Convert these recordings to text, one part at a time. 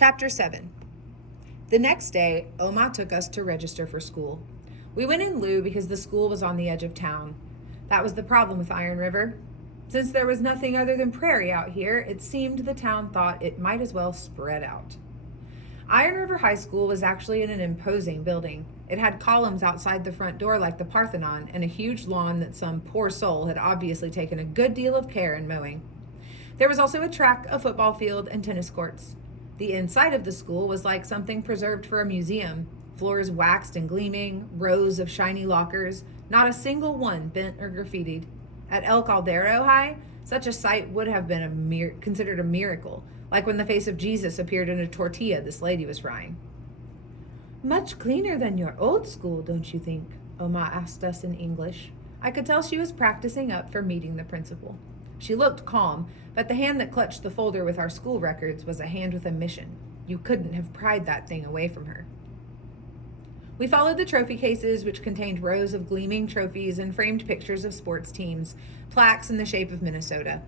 Chapter 7. The next day, Oma took us to register for school. We went in lieu because the school was on the edge of town. That was the problem with Iron River. Since there was nothing other than prairie out here, it seemed the town thought it might as well spread out. Iron River High School was actually in an imposing building. It had columns outside the front door like the Parthenon and a huge lawn that some poor soul had obviously taken a good deal of care in mowing. There was also a track, a football field, and tennis courts. The inside of the school was like something preserved for a museum. Floors waxed and gleaming, rows of shiny lockers, not a single one bent or graffitied. At El Caldero High, such a sight would have been considered a miracle, like when the face of Jesus appeared in a tortilla this lady was frying. "Much cleaner than your old school, don't you think?" Oma asked us in English. I could tell she was practicing up for meeting the principal. She looked calm, but the hand that clutched the folder with our school records was a hand with a mission. You couldn't have pried that thing away from her. We followed the trophy cases, which contained rows of gleaming trophies and framed pictures of sports teams, plaques in the shape of Minnesota.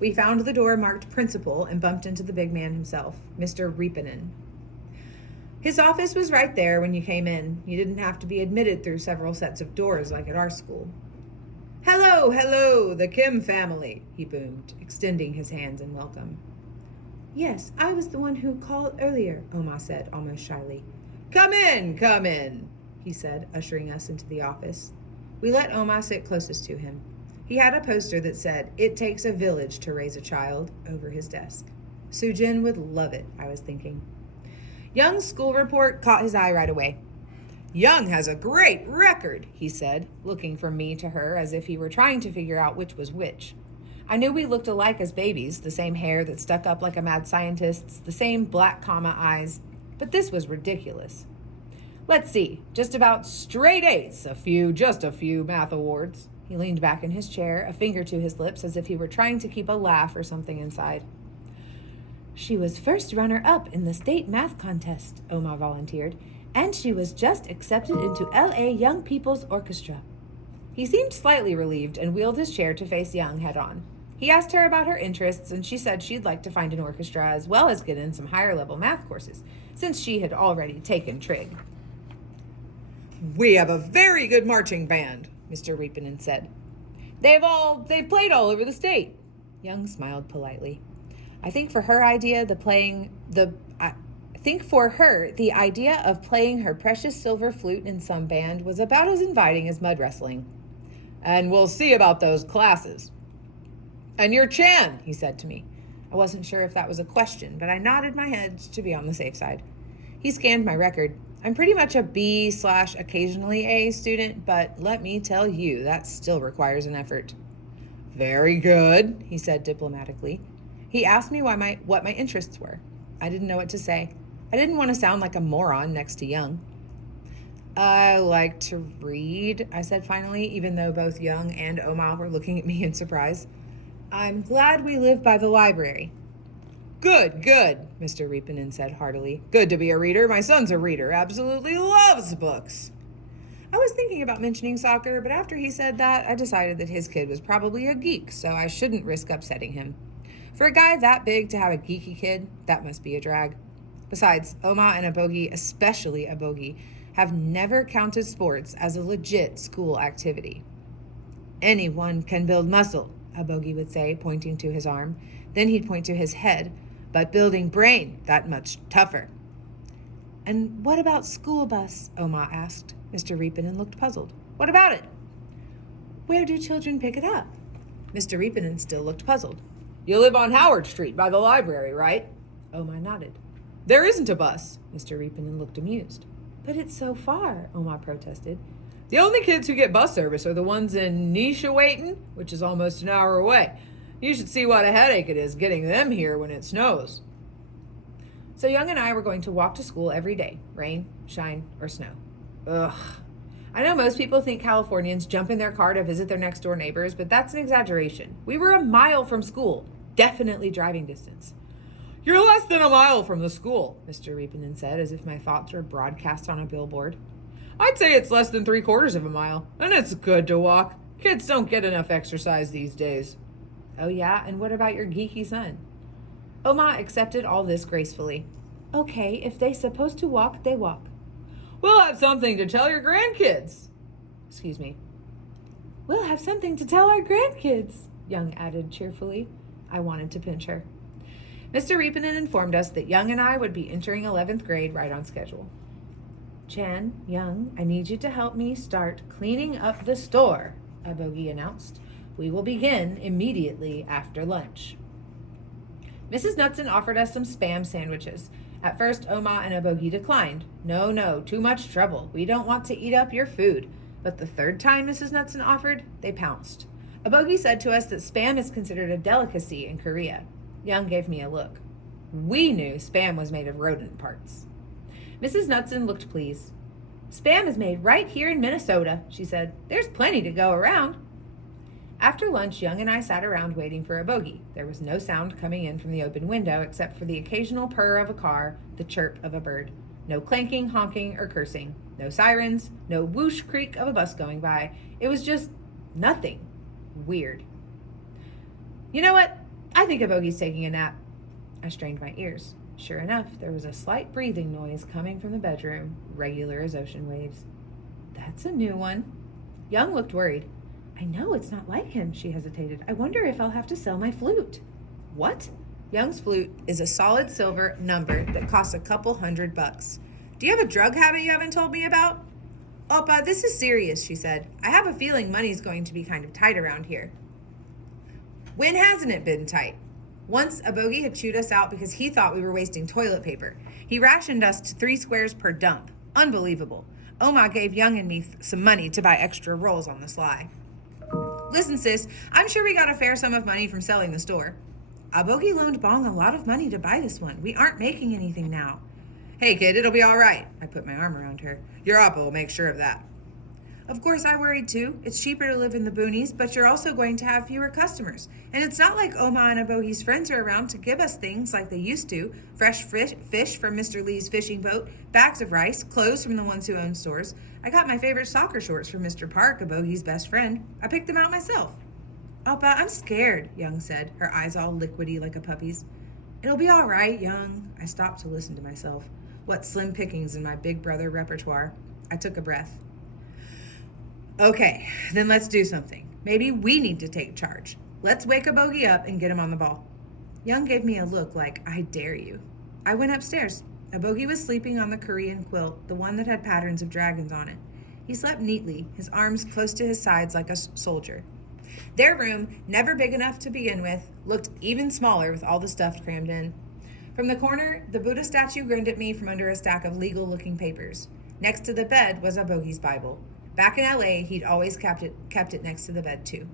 We found the door marked principal and bumped into the big man himself, Mr. Reepenin. His office was right there when you came in. You didn't have to be admitted through several sets of doors like at our school. "Hello, hello, the Kim family," he boomed, extending his hands in welcome. "Yes, I was the one who called earlier," Oma said, almost shyly. Come in, he said, ushering us into the office. We let Oma sit closest to him. He had a poster that said, "It takes a village to raise a child," over his desk. Sujin would love it, I was thinking. Young's school report caught his eye right away. "Young has a great record," he said, looking from me to her as if he were trying to figure out which was which. I knew we looked alike as babies, the same hair that stuck up like a mad scientist's, the same black comma eyes, but this was ridiculous. "Let's see, just about straight A's, just a few math awards." He leaned back in his chair, a finger to his lips as if he were trying to keep a laugh or something inside. "She was first runner-up in the state math contest," Oma volunteered, "and she was just accepted into L.A. Young People's Orchestra." He seemed slightly relieved and wheeled his chair to face Young head-on. He asked her about her interests, and she said she'd like to find an orchestra as well as get in some higher-level math courses, since she had already taken trig. "We have a very good marching band," Mr. Reepenin said. They've played all over the state." Young smiled politely. I think for her the idea of playing her precious silver flute in some band was about as inviting as mud wrestling. "And we'll see about those classes." "And you're Chan," he said to me. I wasn't sure if that was a question, but I nodded my head to be on the safe side. He scanned my record. I'm pretty much a B/occasionally A student, but let me tell you, that still requires an effort. "Very good," he said diplomatically. He asked me what my interests were. I didn't know what to say. I didn't want to sound like a moron next to Young. "I like to read," I said finally, even though both Young and Oma were looking at me in surprise. "I'm glad we live by the library." Good, Mr. Reepenin said heartily. "Good to be a reader. My son's a reader. Absolutely loves books." I was thinking about mentioning soccer, but after he said that, I decided that his kid was probably a geek, so I shouldn't risk upsetting him. For a guy that big to have a geeky kid, that must be a drag. Besides, Oma and Abogi, especially Abogi, have never counted sports as a legit school activity. "Anyone can build muscle," Abogi would say, pointing to his arm. Then he'd point to his head. "But building brain, that much tougher." "And what about school bus?" Oma asked. Mr. Reepenin looked puzzled. "What about it?" "Where do children pick it up?" Mr. Reepenin still looked puzzled. "You live on Howard Street by the library, right?" Oma nodded. "There isn't a bus." Mr. Reepenin looked amused. "But it's so far," Oma protested. "The only kids who get bus service are the ones in Neshawayton, which is almost an hour away. You should see what a headache it is getting them here when it snows." So Young and I were going to walk to school every day, rain, shine, or snow. Ugh. I know most people think Californians jump in their car to visit their next door neighbors, but that's an exaggeration. We were a mile from school, definitely driving distance. "You're less than a mile from the school," Mr. Reepenin said, as if my thoughts were broadcast on a billboard. "I'd say it's less than 3/4 of a mile, and it's good to walk. Kids don't get enough exercise these days." "Oh yeah, and what about your geeky son?" Oma accepted all this gracefully. Okay, if they supposed to walk, they walk. We'll have something to tell your grandkids. Excuse me. We'll have something to tell our grandkids, Young added cheerfully. I wanted to pinch her. Mr. Reepenin informed us that Young and I would be entering 11th grade right on schedule. Chan, Young, I need you to help me start cleaning up the store, Abogi announced. We will begin immediately after lunch. Mrs. Knudsen offered us some Spam sandwiches. At first, Oma and Abogi declined. No, too much trouble. We don't want to eat up your food. But the third time Mrs. Knudsen offered, they pounced. Abogi said to us that Spam is considered a delicacy in Korea. Young gave me a look. We knew Spam was made of rodent parts. Mrs. Knudsen looked pleased. Spam is made right here in Minnesota, she said. There's plenty to go around. After lunch, Young and I sat around waiting for Abogi. There was no sound coming in from the open window except for the occasional purr of a car, the chirp of a bird. No clanking, honking, or cursing. No sirens, no whoosh creak of a bus going by. It was just nothing. Weird. You know what? I think Abogi's taking a nap. I strained my ears. Sure enough, there was a slight breathing noise coming from the bedroom, regular as ocean waves. That's a new one. Young looked worried. I know it's not like him, she hesitated. I wonder if I'll have to sell my flute. What? Young's flute is a solid silver number that costs a couple $100. Do you have a drug habit you haven't told me about? Oppa, this is serious, she said. I have a feeling money's going to be kind of tight around here. When hasn't it been tight? Once, Abogi had chewed us out because he thought we were wasting toilet paper. He rationed us to 3 squares per dump. Unbelievable. Oma gave Young and me some money to buy extra rolls on the sly. Listen, sis, I'm sure we got a fair sum of money from selling the store. Abogi loaned Bong a lot of money to buy this one. We aren't making anything now. Hey, kid, it'll be all right. I put my arm around her. Your Appa will make sure of that. Of course, I worried too. It's cheaper to live in the boonies, but you're also going to have fewer customers. And it's not like Oma and Abogi's friends are around to give us things like they used to. Fresh fish from Mr. Lee's fishing boat, bags of rice, clothes from the ones who own stores. I got my favorite soccer shorts from Mr. Park, Abogi's best friend. I picked them out myself. Appa, I'm scared, Young said, her eyes all liquidy like a puppy's. It'll be all right, Young. I stopped to listen to myself. What slim pickings in my big brother repertoire. I took a breath. Okay, then let's do something. Maybe we need to take charge. Let's wake Abogi up and get him on the ball. Young gave me a look like, I dare you. I went upstairs. Abogi was sleeping on the Korean quilt, the one that had patterns of dragons on it. He slept neatly, his arms close to his sides like a soldier. Their room, never big enough to begin with, looked even smaller with all the stuff crammed in. From the corner, the Buddha statue grinned at me from under a stack of legal-looking papers. Next to the bed was Abogi's Bible. Back in LA, he'd always kept it next to the bed, too.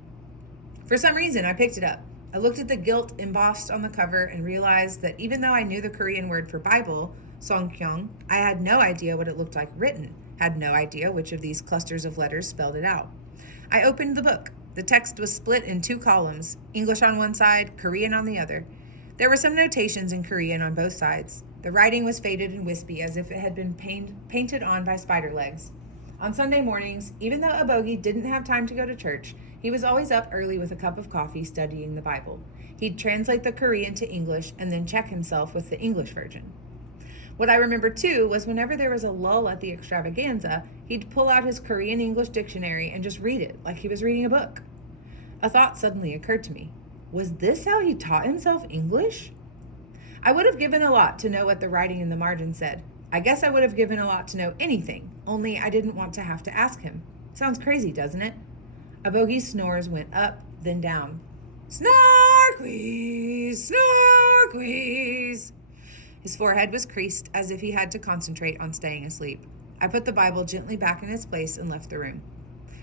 For some reason, I picked it up. I looked at the gilt embossed on the cover and realized that even though I knew the Korean word for Bible, Songkyung, I had no idea what it looked like written, had no idea which of these clusters of letters spelled it out. I opened the book. The text was split in 2 columns, English on one side, Korean on the other. There were some notations in Korean on both sides. The writing was faded and wispy, as if it had been painted on by spider legs. On Sunday mornings, even though Abogi didn't have time to go to church, he was always up early with a cup of coffee studying the Bible. He'd translate the Korean to English and then check himself with the English version. What I remember too was whenever there was a lull at the extravaganza, he'd pull out his Korean-English dictionary and just read it like he was reading a book. A thought suddenly occurred to me. Was this how he taught himself English? I would have given a lot to know what the writing in the margin said. I guess I would have given a lot to know anything, only I didn't want to have to ask him. Sounds crazy, doesn't it? Abogi's snores went up, then down. Snorkweeze, snorkweeze. His forehead was creased as if he had to concentrate on staying asleep. I put the Bible gently back in its place and left the room.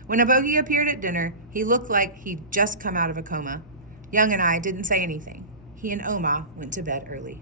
When Abogi appeared at dinner, he looked like he'd just come out of a coma. Young and I didn't say anything. He and Oma went to bed early.